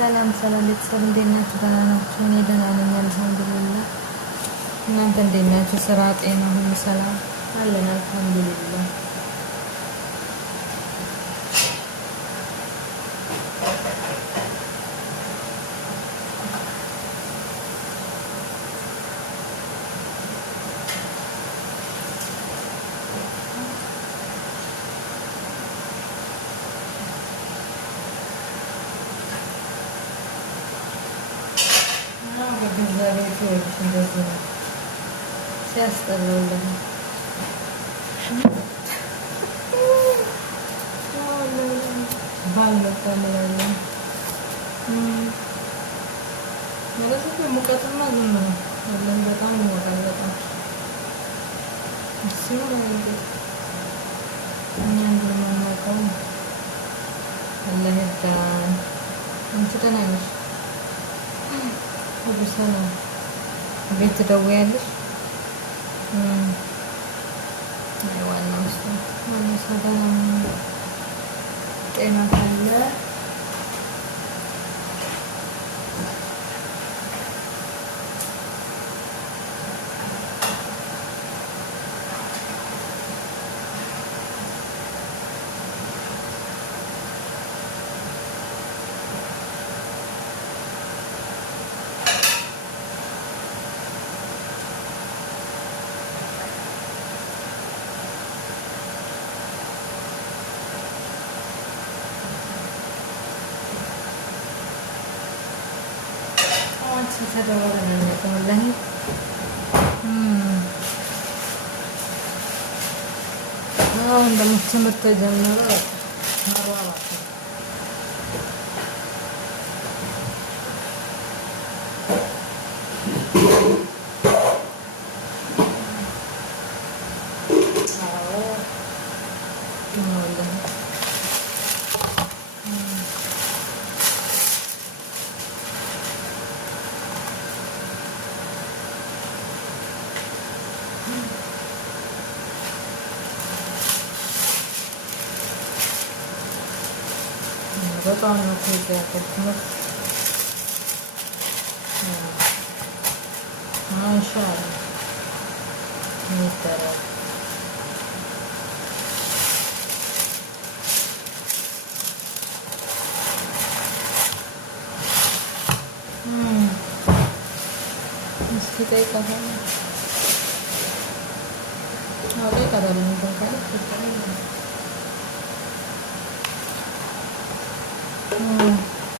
ሰላም ሰላም ቤተሰብ እንዴት ናችሁ? ደህና ናችሁ? እኔ ደህና ነኝ አልሐምዱሊላህ። እናንተ እንዴት ናችሁ? ስራ፣ ጤና ሁሉ ሰላም አለን አልሐምዱሊላህ። በገዛ ቤቱ እንደዚህ ነው ሲያስጠላው። ባልመጣ ምናምን ማለት ነው። ሙቀትማ ዝም ነው ያለን፣ በጣም ይሞቃል። በጣም ሲሆን እንግዲህ እኛ እንደምናውቀው አላህ ይርዳን። አንቺ ደህና ነሽ? ሁሉ ሰላም? ቤት ትደውያለሽ? ዋናው ሰላም ጤና ካለ ተደወለ ነው ወላሂ። አሁን ደግሞ ትምህርት ተጀመረ። በጣም ነው ትምህርት ማሻአላ የሚደረግ እስኪ ጠይቃታለሁ።